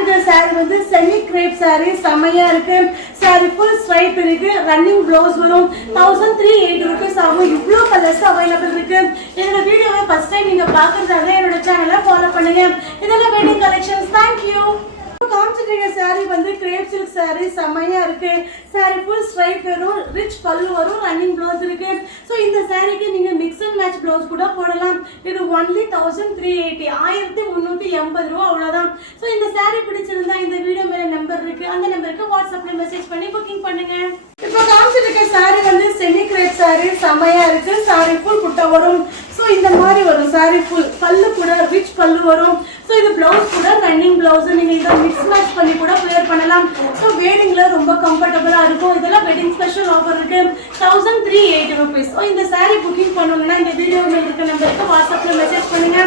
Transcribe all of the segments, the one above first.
காமிச்சிருக்கிற saree வந்து semi grape saree செமையா இருக்கு. saree full stripe இருக்கு. ரன்னிங் ப்ளவுஸ் வரும். 1380 rupees ஆகும். இவ்ளோ கலர்ஸ் அவைலபிள் இருக்கு. என்னோட வீடியோவை ஃபர்ஸ்ட் டைம் நீங்க பார்க்கறதால என்னோட சேனலை ஃபாலோ பண்ணுங்க. இதெல்லாம் wedding collections. Thank you. காமிச்சிருக்கிற saree வந்து கிரேப் சில்க் saree செமையா இருக்கு. saree full stripe வரும். ரிச் பல்லு வரும். ரன்னிங் ப்ளவுஸ் இருக்கு. சோ இந்த சாரிக்கு நீங்க மிக்ஸ் அண்ட் மேட்ச் ப்ளவுஸ் கூட போடலாம். இது only 1380 1380 ரூபாய் அவ்வளவுதான். சோ இந்த saree பிடிச்சிருந்தா இந்த வீடியோ மேல நம்பர் இருக்கு. அந்த நம்பருக்கு வாட்ஸ்அப்ல மெசேஜ் பண்ணி புக்கிங் பண்ணுங்க. இப்போ காமிச்சிருக்கிற saree வந்து செமி கிரேப் saree செமையா இருக்கு. saree full புட்டா வரும். சோ இந்த மாதிரி வரும். saree full பல்லு கூட ரிச் பல்லு வரும். சோ இது ப்ளவுஸ் கூட ரன்னிங் ப்ளவுஸ். நீங்க இத மிக்ஸ் மேட்ச் பண்ணி கூட wear பண்ணலாம். சோ வேரிங்ல ரொம்ப கம்ஃபர்ட்டபிளா இருக்கும். இதெல்லாம் வெட்டிங் ஸ்பெஷல் ஆஃபர் இருக்கு. 1380 rupees. சோ இந்த saree புக்கிங் பண்ணனும்னா இந்த வீடியோ மேல இருக்க நம்பருக்கு வாட்ஸ்அப்ல மெசேஜ் பண்ணுங்க.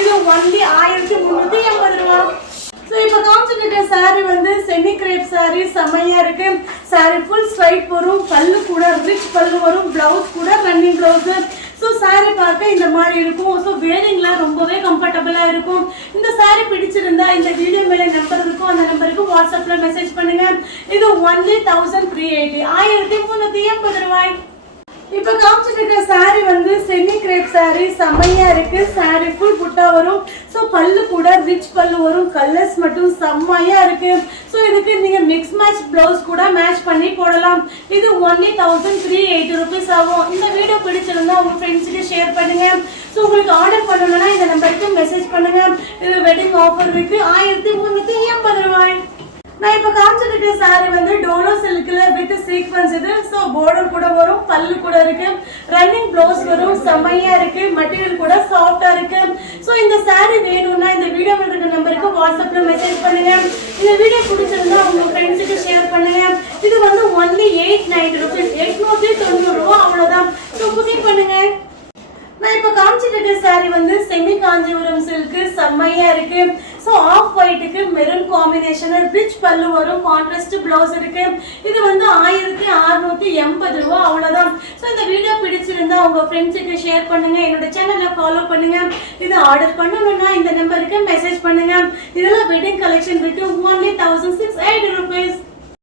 இது only 1380 ரூபாய். சோ இப்போ காமிச்சிருக்கிற saree வந்து செமி கிரேப் saree செமையா இருக்கு. saree full stripe வரும். பல்லு கூட ரிச் பல்லு வரும். ப்ளவுஸ் கூட ரன்னிங் ப்ளவுஸ். சோ saree பார்க்க இந்த மாதிரி இருக்கும். சோ வேரிங்ல ரொம்பவே கம்ஃபர்ட்டபிளா இருக்கும். இந்த saree பிடிச்சிருந்தா இந்த வீடியோ மேல நம்பர் இருக்கும். அந்த நம்பருக்கு வாட்ஸ்அப்ல மெசேஜ் பண்ணுங்க. இது only 1380 1380 ரூபாய். இப்போ காமிச்சிருக்கிற saree வந்து செமி கிரேப் saree செமையா இருக்கு. saree full புட்டா வரும். சோ பல்லு கூட ரிச் பல்லு வரும். கலர்ஸ் மட்டும் செமையா இருக்கு. சோ இதுக்கு நீங்க மிக்ஸ் மேட்ச் ப்ளவுஸ் கூட மேட்ச் பண்ணி போடலாம். இது only 1380 rupees ஆகும். இந்த வீடியோ பிடிச்சிருந்தா உங்க ஃப்ரெண்ட்ஸ்க்கு ஷேர் பண்ணுங்க. சோ உங்களுக்கு ஆர்டர் பண்ணனும்னா இந்த நம்பருக்கு மெசேஜ் பண்ணுங்க. இது வெட்டிங் ஆஃபர் இருக்கு. 1380 ரூபாய். நான் இப்ப காமிச்சிருக்கிற saree வந்து டோலோ சில்க்ல வித் சீக்வென்ஸ் இது. சோ border கூட வரும். பல்லு கூட இருக்கு. ரன்னிங் ப்ளவுஸ் வரும். செமையா இருக்கு. மெட்டீரியல் கூட சாஃப்ட்டா இருக்கு. சோ இந்த saree வேணும்னா இந்த வீடியோல இருக்க நம்பருக்கு வாட்ஸ்அப்ல மெசேஜ் பண்ணுங்க. இந்த வீடியோ பிடிச்சிருந்தா உங்க ஃப்ரெண்ட்ஸ்க்கு ஷேர் பண்ணுங்க. இது வந்து only 890 rupees 890 ரூபாய் அவ்வளவுதான். சோ புக்கிங் பண்ணுங்க. நான் இப்ப காமிச்சிருக்கிற saree வந்து செமி காஞ்சிபுரம் சில்க் செமையா இருக்கு. சோ ஆஃப் ஒயிட்க்கு மெரூன் காம்பினேஷன் ரிச் பல்லு வரும். கான்ட்ராஸ்ட் ப்ளவுஸ் இருக்கு. இது வந்து 1680 ரூபாய் அவ்வளவுதான். சோ இந்த வீடியோ பிடிச்சிருந்தா உங்க ஃப்ரெண்ட்ஸ்க்கு ஷேர் பண்ணுங்க. என்னோட சேனலை ஃபாலோ பண்ணுங்க. இது ஆர்டர் பண்ணனும்னா இந்த நம்பருக்கு மெசேஜ் பண்ணுங்க. இதெல்லாம் வெட்டிங் கலெக்ஷன் இருக்கு. only 1680 rupees.